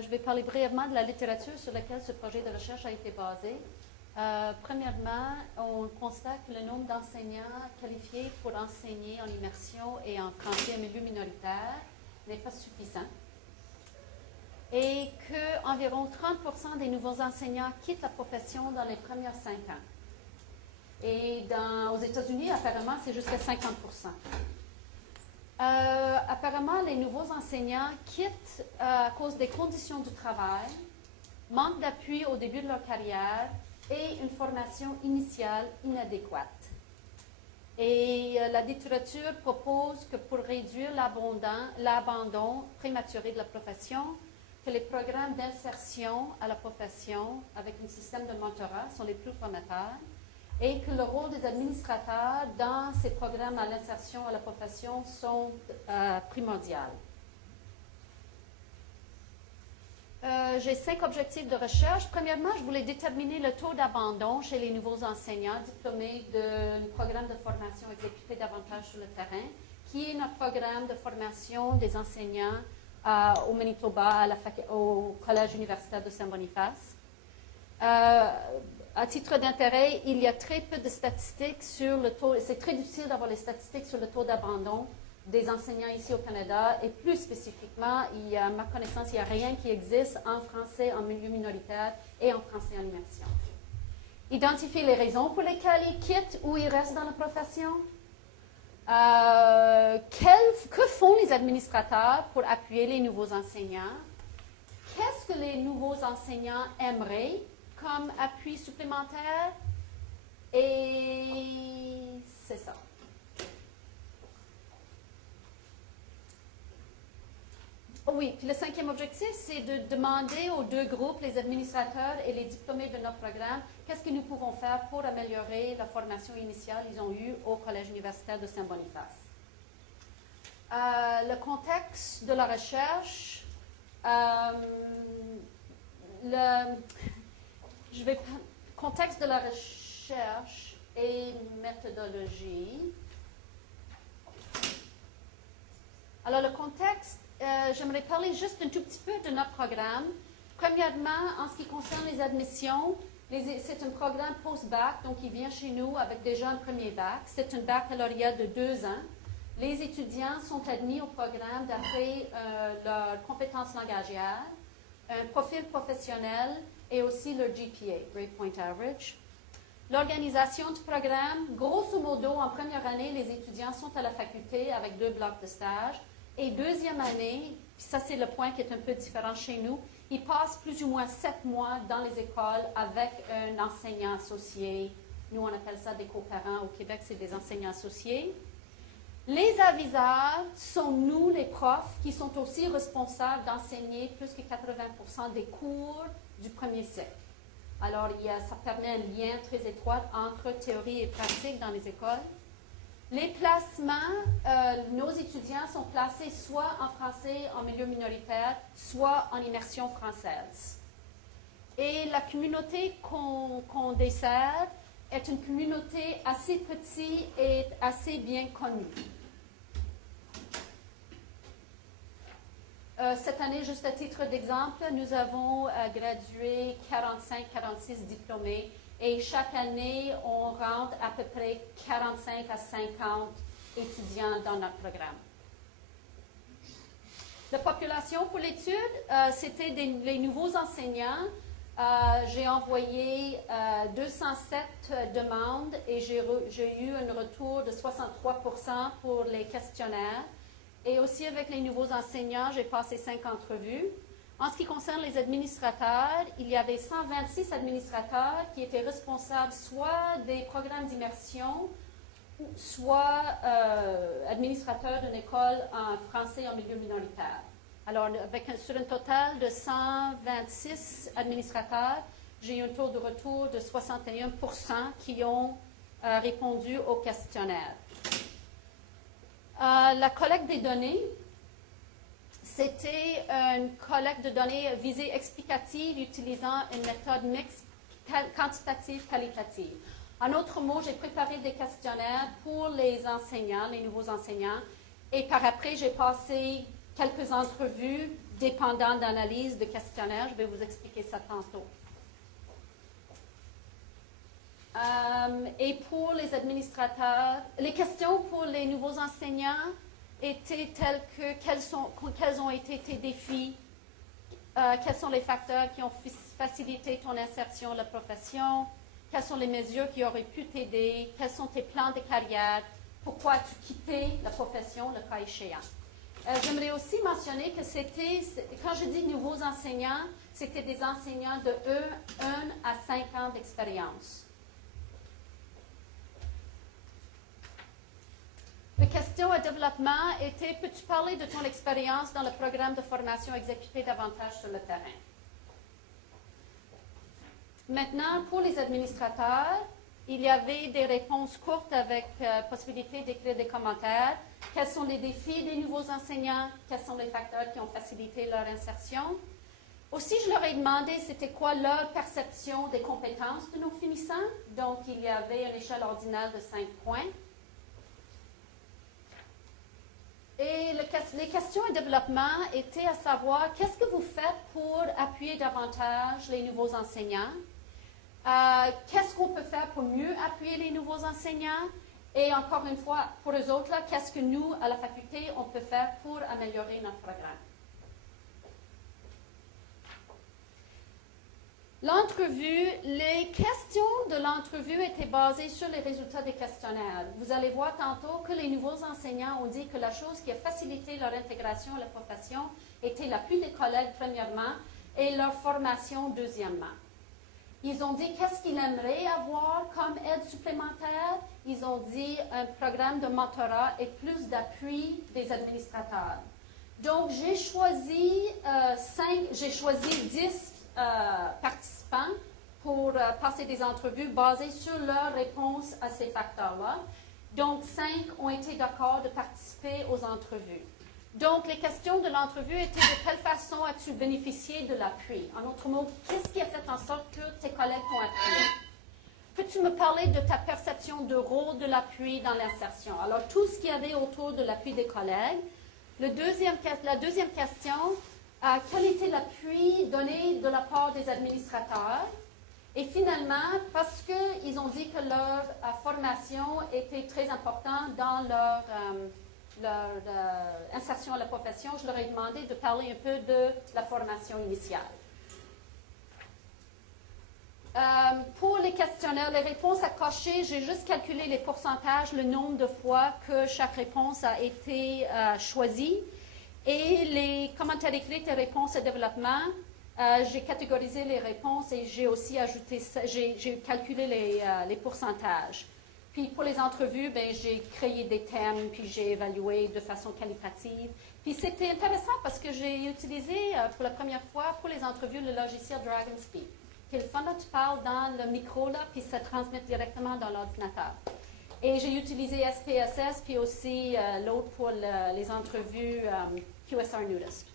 Je vais parler brièvement de la littérature sur laquelle ce projet de recherche a été basé. Premièrement, on constate que le nombre d'enseignants qualifiés pour enseigner en immersion et en français en milieu minoritaire n'est pas suffisant et qu'environ 30% des nouveaux enseignants quittent la profession dans les premières 5 ans. Et aux États-Unis, apparemment, c'est jusqu'à 50%. Apparemment, les nouveaux enseignants quittent à cause des conditions du travail, manque d'appui au début de leur carrière et une formation initiale inadéquate. Et la littérature propose que pour réduire l'abandon prématuré de la profession, que les programmes d'insertion à la profession avec un système de mentorat sont les plus prometteurs et que le rôle des administrateurs dans ces programmes à l'insertion à la profession sont primordiaux. J'ai 5 objectifs de recherche. Premièrement, je voulais déterminer le taux d'abandon chez les nouveaux enseignants diplômés d'un programme de formation exécuté davantage sur le terrain, qui est notre programme de formation des enseignants au Manitoba, au Collège universitaire de Saint-Boniface. À titre d'intérêt, il y a très peu de statistiques sur le taux, c'est très difficile d'avoir les statistiques sur le taux d'abandon des enseignants ici au Canada, et plus spécifiquement, à ma connaissance, il n'y a rien qui existe en français en milieu minoritaire et en français en immersion. Identifier les raisons pour lesquelles ils quittent ou ils restent dans la profession. Que font les administrateurs pour appuyer les nouveaux enseignants? Qu'est-ce que les nouveaux enseignants aimeraient comme appui supplémentaire? Et c'est ça. Oui, puis le 5e objectif, c'est de demander aux 2 groupes, les administrateurs et les diplômés de notre programme, qu'est-ce que nous pouvons faire pour améliorer la formation initiale qu'ils ont eue au Collège universitaire de Saint-Boniface. Le contexte de la recherche, contexte de la recherche et méthodologie. Alors, le contexte, j'aimerais parler juste un tout petit peu de notre programme. Premièrement, en ce qui concerne les admissions, c'est un programme post-bac, donc il vient chez nous avec déjà un premier bac. C'est un baccalauréat de 2 ans. Les étudiants sont admis au programme d'après leurs compétences langagières, un profil professionnel et aussi leur GPA, Grade Point Average. L'organisation du programme, grosso modo, en première année, les étudiants sont à la faculté avec 2 blocs de stage. Et deuxième année, puis ça c'est le point qui est un peu différent chez nous, ils passent plus ou moins 7 mois dans les écoles avec un enseignant associé. Nous, on appelle ça des coparents. Au Québec, c'est des enseignants associés. Les aviseurs sont nous, les profs, qui sont aussi responsables d'enseigner plus que 80% des cours du premier cycle. Alors, ça permet un lien très étroit entre théorie et pratique dans les écoles. Les placements, nos étudiants sont placés soit en français en milieu minoritaire, soit en immersion française. Et la communauté qu'on dessert est une communauté assez petite et assez bien connue. Cette année, juste à titre d'exemple, nous avons gradué 45-46 diplômés. Et chaque année, on rentre à peu près 45 à 50 étudiants dans notre programme. La population pour l'étude, c'était les nouveaux enseignants. J'ai envoyé 207 demandes et j'ai eu un retour de 63% pour les questionnaires. Et aussi avec les nouveaux enseignants, j'ai passé 5 entrevues. En ce qui concerne les administrateurs, il y avait 126 administrateurs qui étaient responsables soit des programmes d'immersion, soit administrateurs d'une école en français en milieu minoritaire. Alors, sur un total de 126 administrateurs, j'ai eu un taux de retour de 61% qui ont répondu au questionnaire. La collecte des données. C'était une collecte de données visée explicative utilisant une méthode mixte quantitative-qualitative. En autre mot, j'ai préparé des questionnaires pour les enseignants, les nouveaux enseignants, et par après, j'ai passé quelques entrevues dépendant d'analyse de questionnaire. Je vais vous expliquer ça tantôt. Et pour les administrateurs, les questions pour les nouveaux enseignants étaient telles que quels ont été tes défis, quels sont les facteurs qui ont facilité ton insertion dans la profession, quelles sont les mesures qui auraient pu t'aider, quels sont tes plans de carrière, pourquoi as-tu quitté la profession, le cas échéant. J'aimerais aussi mentionner que quand je dis nouveaux enseignants, c'était des enseignants de 1 à 5 ans d'expérience. La question à développement était, peux-tu parler de ton expérience dans le programme de formation exécutée davantage sur le terrain? Maintenant, pour les administrateurs, il y avait des réponses courtes avec possibilité d'écrire des commentaires. Quels sont les défis des nouveaux enseignants? Quels sont les facteurs qui ont facilité leur insertion? Aussi, je leur ai demandé c'était quoi leur perception des compétences de nos finissants. Donc, il y avait une échelle ordinaire de 5 points. Et les questions et développement étaient à savoir qu'est-ce que vous faites pour appuyer davantage les nouveaux enseignants? Qu'est-ce qu'on peut faire pour mieux appuyer les nouveaux enseignants? Et encore une fois, pour eux autres, qu'est-ce que nous, à la faculté, on peut faire pour améliorer notre programme? L'entrevue, les questions de l'entrevue étaient basées sur les résultats des questionnaires. Vous allez voir tantôt que les nouveaux enseignants ont dit que la chose qui a facilité leur intégration à la profession était l'appui des collègues premièrement et leur formation deuxièmement. Ils ont dit qu'est-ce qu'ils aimeraient avoir comme aide supplémentaire. Ils ont dit un programme de mentorat et plus d'appui des administrateurs. Donc, j'ai choisi 10 participants pour passer des entrevues basées sur leur réponse à ces facteurs-là. Donc, 5 ont été d'accord de participer aux entrevues. Donc, les questions de l'entrevue étaient de quelle façon as-tu bénéficié de l'appui? En d'autres mots, qu'est-ce qui a fait en sorte que tes collègues t'ont appuyé? Peux-tu me parler de ta perception de rôle de l'appui dans l'insertion? Alors, tout ce qu'il y avait autour de l'appui des collègues. La deuxième question, quel était l'appui donné de la part des administrateurs? Et finalement, parce qu'ils ont dit que leur formation était très importante dans leur insertion à la profession, je leur ai demandé de parler un peu de la formation initiale. Pour les questionnaires, les réponses à cocher, j'ai juste calculé les pourcentages, le nombre de fois que chaque réponse a été choisie. Et les commentaires écrits et réponses à développement, j'ai catégorisé les réponses et j'ai aussi ajouté, j'ai calculé les pourcentages. Puis pour les entrevues, j'ai créé des thèmes, puis j'ai évalué de façon qualitative. Puis c'était intéressant parce que j'ai utilisé pour la première fois pour les entrevues le logiciel DragonSpeak. Qui est le fun, là, tu parles dans le micro, là, puis ça transmet directement dans l'ordinateur. Et j'ai utilisé SPSS, puis aussi l'autre pour les entrevues QSR Nudist.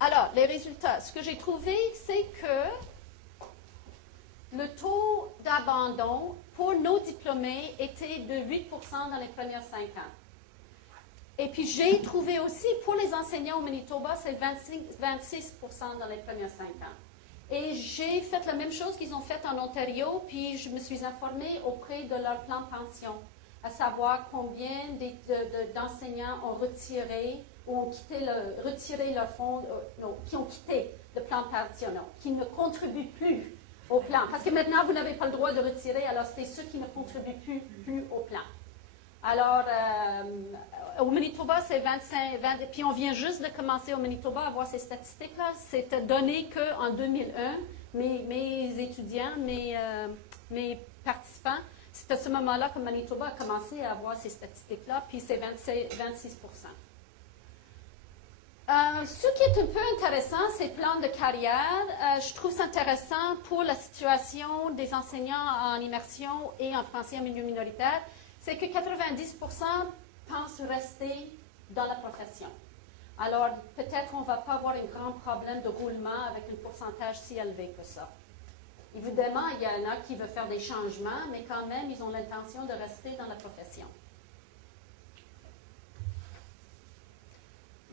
Alors, les résultats. Ce que j'ai trouvé, c'est que le taux d'abandon pour nos diplômés était de 8 dans les premières 5 ans. Et puis, j'ai trouvé aussi, pour les enseignants au Manitoba, c'est 26 dans les premières 5 ans. Et j'ai fait la même chose qu'ils ont fait en Ontario, puis je me suis informée auprès de leur plan de pension, à savoir combien d'enseignants ont retiré ou ont retiré leur fonds, qui ont quitté le plan de pension, qui ne contribuent plus au plan. Parce que maintenant, vous n'avez pas le droit de retirer, alors c'est ceux qui ne contribuent plus au plan. Alors, au Manitoba, c'est 25, puis on vient juste de commencer au Manitoba à voir ces statistiques-là. C'était donné qu'en 2001, mes étudiants, mes participants, c'est à ce moment-là que Manitoba a commencé à avoir ces statistiques-là, puis c'est 26 Ce qui est un peu intéressant, c'est le plan de carrière. Je trouve ça intéressant pour la situation des enseignants en immersion et en français en milieu minoritaire. C'est que 90 pensent rester dans la profession. Alors, peut-être on ne va pas avoir un grand problème de roulement avec un pourcentage si élevé que ça. Évidemment, il y en a qui veulent faire des changements, mais quand même, ils ont l'intention de rester dans la profession.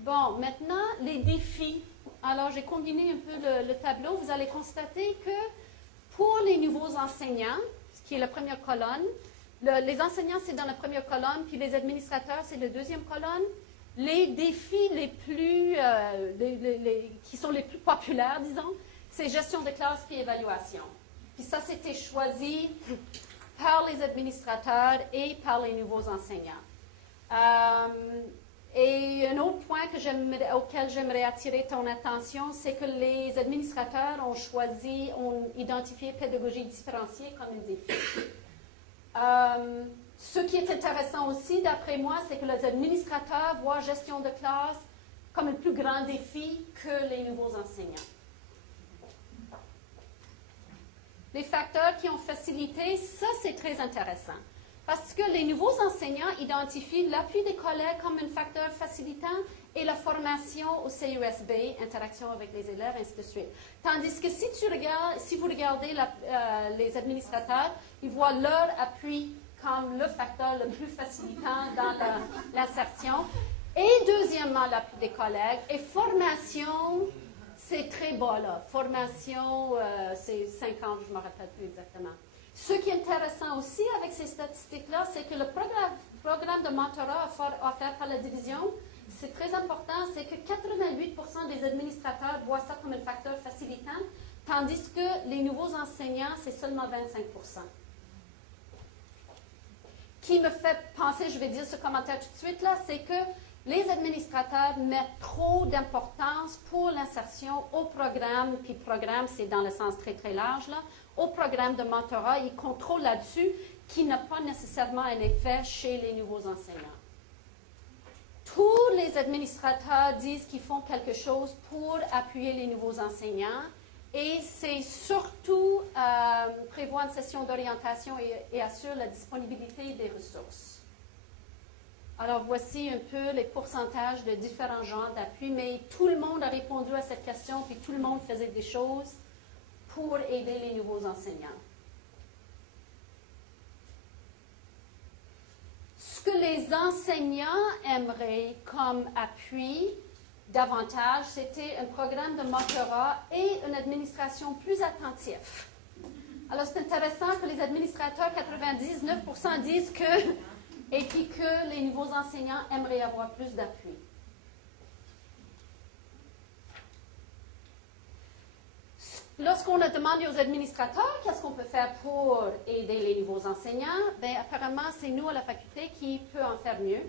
Bon, maintenant, les défis. Alors, j'ai combiné un peu le tableau. Vous allez constater que pour les nouveaux enseignants, ce qui est la première colonne, les enseignants, c'est dans la première colonne, puis les administrateurs, c'est la deuxième colonne. Les défis les plus, qui sont les plus populaires, disons, c'est gestion de classe puis évaluation. Puis ça, c'était choisi par les administrateurs et par les nouveaux enseignants. Et un autre point auquel j'aimerais attirer ton attention, c'est que les administrateurs ont identifié pédagogie différenciée comme un défi. Ce qui est intéressant aussi, d'après moi, c'est que les administrateurs voient gestion de classe comme un plus grand défi que les nouveaux enseignants. Les facteurs qui ont facilité, ça c'est très intéressant. Parce que les nouveaux enseignants identifient l'appui des collègues comme un facteur facilitant et la formation au CUSB, interaction avec les élèves, ainsi de suite. Tandis que si vous regardez les administrateurs, ils voient leur appui comme le facteur le plus facilitant dans l'insertion. Et deuxièmement, l'appui des collègues. Et formation, c'est très bas là. Formation, c'est 50, je ne me rappelle plus exactement. Ce qui est intéressant aussi avec ces statistiques-là, c'est que le programme de mentorat offert par la division, c'est très important, c'est que 88% des administrateurs voient ça comme un facteur facilitant, tandis que les nouveaux enseignants, c'est seulement 25%. Qui me fait penser, je vais dire ce commentaire tout de suite là, c'est que les administrateurs mettent trop d'importance pour l'insertion au programme, puis programme, c'est dans le sens très très large là, au programme de mentorat, ils contrôlent là-dessus, qui n'a pas nécessairement un effet chez les nouveaux enseignants. Tous les administrateurs disent qu'ils font quelque chose pour appuyer les nouveaux enseignants, et c'est surtout prévoir une session d'orientation et assure la disponibilité des ressources. Alors, voici un peu les pourcentages de différents genres d'appui, mais tout le monde a répondu à cette question, puis tout le monde faisait des choses pour aider les nouveaux enseignants. Ce que les enseignants aimeraient comme appui davantage, c'était un programme de mentorat et une administration plus attentive. Alors, c'est intéressant que les administrateurs, 99% disent que, et puis que les nouveaux enseignants aimeraient avoir plus d'appui. Lorsqu'on a demandé aux administrateurs qu'est-ce qu'on peut faire pour aider les nouveaux enseignants, bien, apparemment, c'est nous à la faculté qui peut en faire mieux.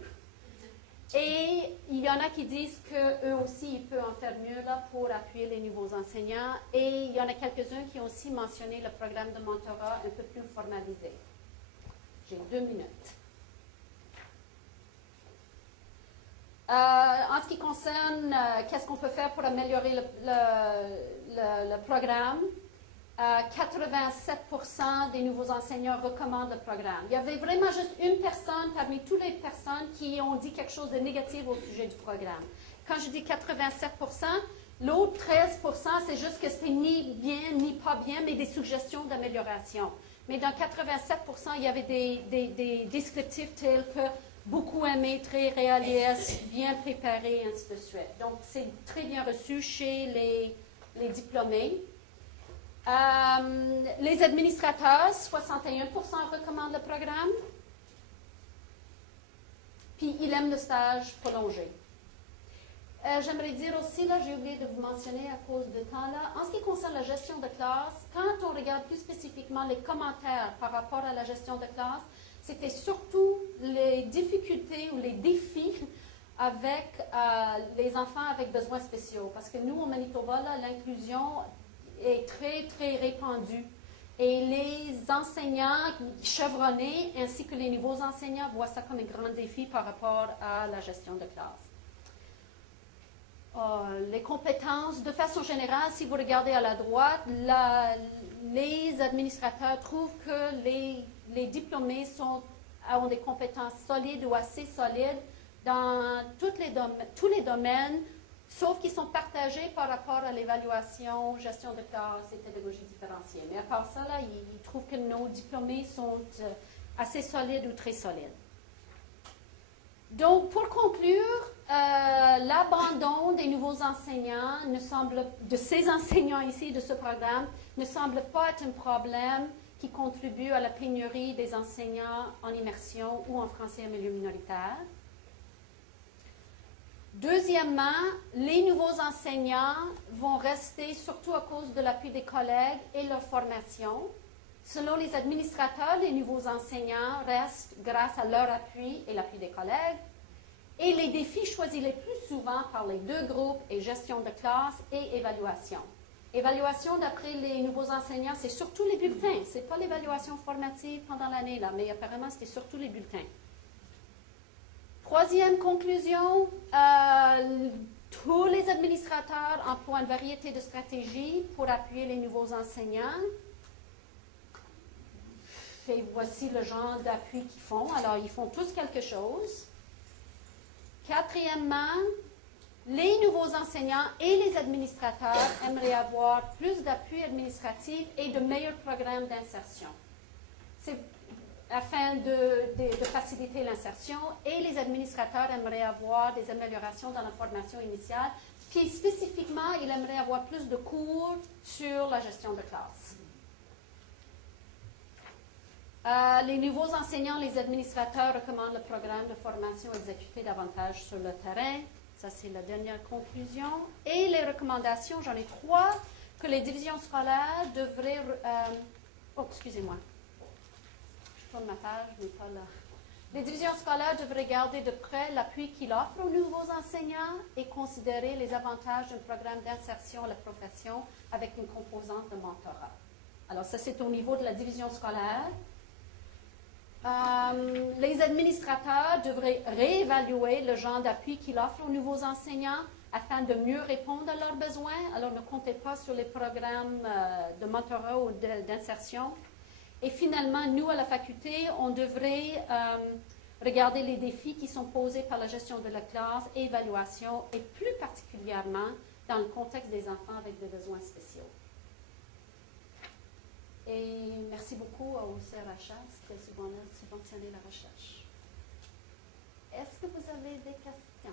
Et il y en a qui disent qu'eux aussi, ils peuvent en faire mieux là, pour appuyer les nouveaux enseignants. Et il y en a quelques-uns qui ont aussi mentionné le programme de mentorat un peu plus formalisé. J'ai 2 minutes. En ce qui concerne qu'est-ce qu'on peut faire pour améliorer le programme, 87% des nouveaux enseignants recommandent le programme. Il y avait vraiment juste une personne parmi toutes les personnes qui ont dit quelque chose de négatif au sujet du programme. Quand je dis 87%, l'autre 13%, c'est juste que c'était ni bien ni pas bien, mais des suggestions d'amélioration. Mais dans 87%, il y avait des descriptifs tels que beaucoup aimé, très réaliste, bien préparé, ainsi de suite. Donc, c'est très bien reçu chez les diplômés. Les administrateurs, 61% recommandent le programme. Puis, ils aiment le stage prolongé. J'aimerais dire aussi, là, j'ai oublié de vous mentionner à cause de temps, là, en ce qui concerne la gestion de classe, quand on regarde plus spécifiquement les commentaires par rapport à la gestion de classe, c'était surtout les difficultés ou les défis avec les enfants avec besoins spéciaux. Parce que nous, au Manitoba, l'inclusion est très, très répandue. Et les enseignants chevronnés ainsi que les nouveaux enseignants voient ça comme un grand défi par rapport à la gestion de classe. Les compétences, de façon générale, si vous regardez à la droite, les administrateurs trouvent que les diplômés ont des compétences solides ou assez solides dans tous les domaines, sauf qu'ils sont partagés par rapport à l'évaluation, gestion de classe et pédagogie différenciée. Mais à part ça, là, ils trouvent que nos diplômés sont assez solides ou très solides. Donc, pour conclure, l'abandon des nouveaux enseignants de ces enseignants ici, de ce programme, ne semble pas être un problème qui contribue à la pénurie des enseignants en immersion ou en français en milieu minoritaire. Deuxièmement, les nouveaux enseignants vont rester surtout à cause de l'appui des collègues et leur formation. Selon les administrateurs, les nouveaux enseignants restent grâce à leur appui et l'appui des collègues. Et les défis choisis les plus souvent par les deux groupes est gestion de classe et évaluation. Évaluation d'après les nouveaux enseignants, c'est surtout les bulletins. Ce n'est pas l'évaluation formative pendant l'année, là, mais apparemment, c'était surtout les bulletins. Troisième conclusion, tous les administrateurs emploient une variété de stratégies pour appuyer les nouveaux enseignants. Et voici le genre d'appui qu'ils font. Alors, ils font tous quelque chose. Quatrièmement, les nouveaux enseignants et les administrateurs aimeraient avoir plus d'appui administratif et de meilleurs programmes d'insertion. C'est afin de faciliter l'insertion, et les administrateurs aimeraient avoir des améliorations dans la formation initiale, puis spécifiquement, ils aimeraient avoir plus de cours sur la gestion de classe. Les nouveaux enseignants, les administrateurs recommandent le programme de formation exécuté davantage sur le terrain. Ça, c'est la dernière conclusion. Et les recommandations, j'en ai 3, que les divisions scolaires devraient... oh, excusez-moi. Je tourne ma page, mais pas là. Les divisions scolaires devraient garder de près l'appui qu'ils offrent aux nouveaux enseignants et considérer les avantages d'un programme d'insertion à la profession avec une composante de mentorat. Alors, ça, c'est au niveau de la division scolaire. Les administrateurs devraient réévaluer le genre d'appui qu'ils offrent aux nouveaux enseignants afin de mieux répondre à leurs besoins. Alors, ne comptez pas sur les programmes de mentorat ou d'insertion. Et finalement, nous, à la faculté, on devrait regarder les défis qui sont posés par la gestion de la classe, évaluation, et plus particulièrement dans le contexte des enfants avec des besoins spéciaux. Et merci beaucoup au CRHS qui a subventionné la recherche. Est-ce que vous avez des questions?